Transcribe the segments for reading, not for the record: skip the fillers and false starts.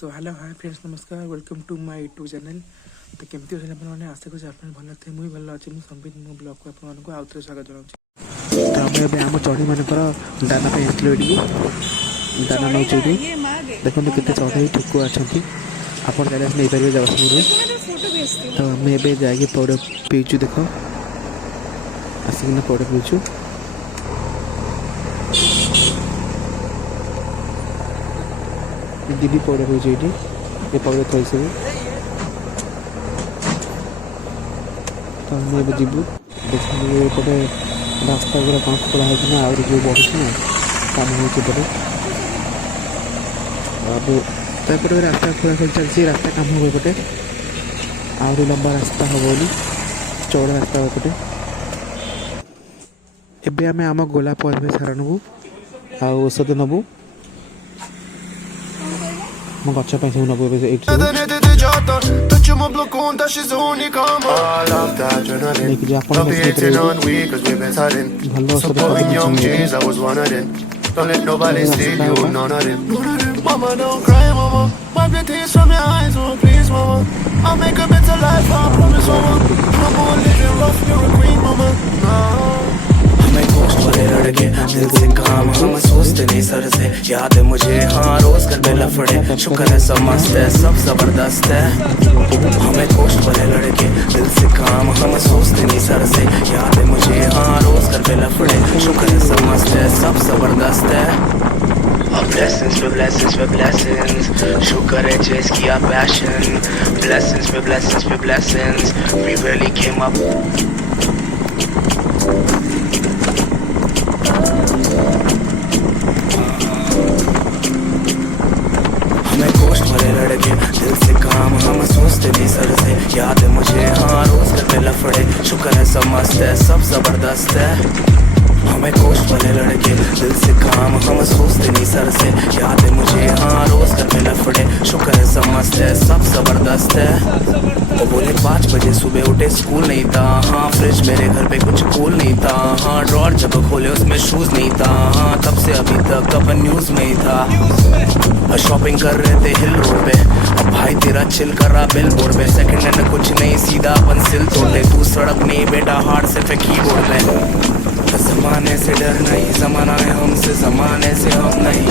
सो hello hi friends नमस्कार welcome to my YouTube channel. तो केमती अच्छे आपने आशा करूँ आप भल थे मुझे भल अच्छे मुझे संबित मो ब्लॉग को आपको आउ थे स्वागत जनाऊँ। तो आम आम चढ़ई मानकर दाना पे ये दाना नौ देखो केते चढ़ई ठेकुआ अच्छा आप नहीं पारे जगतपुर। तो आम ए जा पौड़ पीचु देख आसिकना पौड़ पीचु दीदी पौड़ पीचु ये पौड़ थी सब। तो आम ए जीवु देखिए एपटे रास्ता पूरा कौन खोला है आगे जो बढ़ुच ना कम होपटे अब तो एपटे रास्ता खोला खोली चलती रास्ता कम हो एपटे आहरी लंबा रास्ता हम बोली चौड़ा रास्ता एपटे। एबे आम आम गोला परिवेश सारण को औषध नबू मो गच्छ सब नबू Don't let nobody steal you, none of them. Mama, don't cry, mama. Wipe your tears from your eyes, oh please, mama. I'll make a better life, I promise, mama. I'm all living rough, you're a queen, mama. No. हमें coast वाले लड़के दिल से काम हम सोचते नहीं sir से याद है मुझे हाँ रोज घर में लफड़े शुक्र है सब मस्त है सब जबरदस्त है। हमें कोस्ट वाले लड़के दिल से काम हम सोचते नहीं सर से याद है मुझे हाँ रोज घर में लफड़े शुक्र है सब मस्त है सब जबरदस्त है। Blessings for blessings for blessings शुक्र है चेस किया passion blessings for blessings for blessings we really came up। हमें कोस्ट वाले लड़के दिल से काम हम सोचते नहीं सर से याद है मुझे हाँ रोज घर में लफड़े शुक्र है सब मस्त है सब जबरदस्त है। हमें कोस्ट वाले लड़के दिल से काम हम सोचते नहीं सर से याद है मुझे हाँ रोज घर में लफड़े शुक्र है सब मस्त है सब जबरदस्त है। वो बोले 5 बजे सुबह उठे स्कूल नहीं था हाँ फ्रिज मेरे घर पे कुछ कूल नहीं था हाँ ड्रॉर जब खोले उसमें शूज नहीं था हाँ तब से अभी तक अपन न्यूज में ही था। शॉपिंग कर रहे थे हिल रोड पे अब भाई तेरा चिल कर रहा बिल बोर्ड पे सेकंड हैंड कुछ नहीं सीधा अपन सिल तोड़ते तू सड़क नहीं बेटा हार्ड सिर्फ कीबोर्ड पे। जमाने से डर नहीं जमाना है हमसे जमाने से हम नहीं।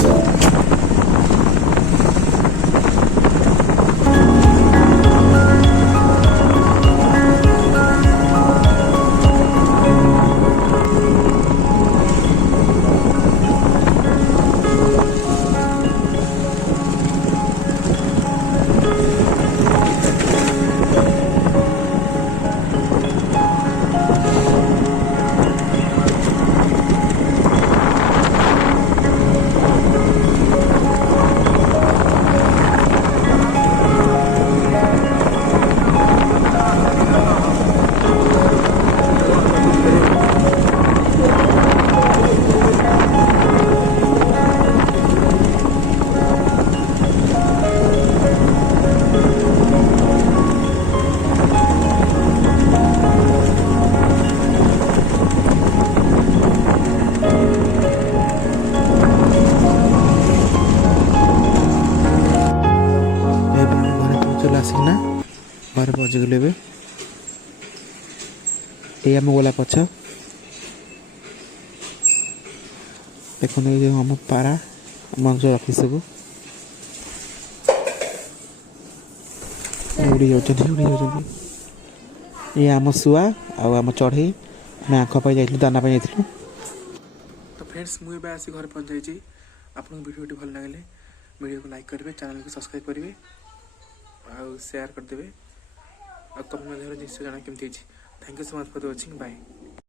आसिकना घर पहुँचीगलु ये आम गला पछ देखो ये आम पारा आम जो रखी सब उड़ी जाती ये आम शुआ आम चढ़ई आम आँख पाई दाना पाई जाइलु। तो फ्रेंड्स मुझे आसी घर पहुँच जाइए आपको वीडियो भल लगे वीडियो को लाइक करेंगे चैनल को सब्सक्राइब करेंगे और शेयर करदेवे और कमेंट निश्चय जाना केमती। Thank you so much for watching bye.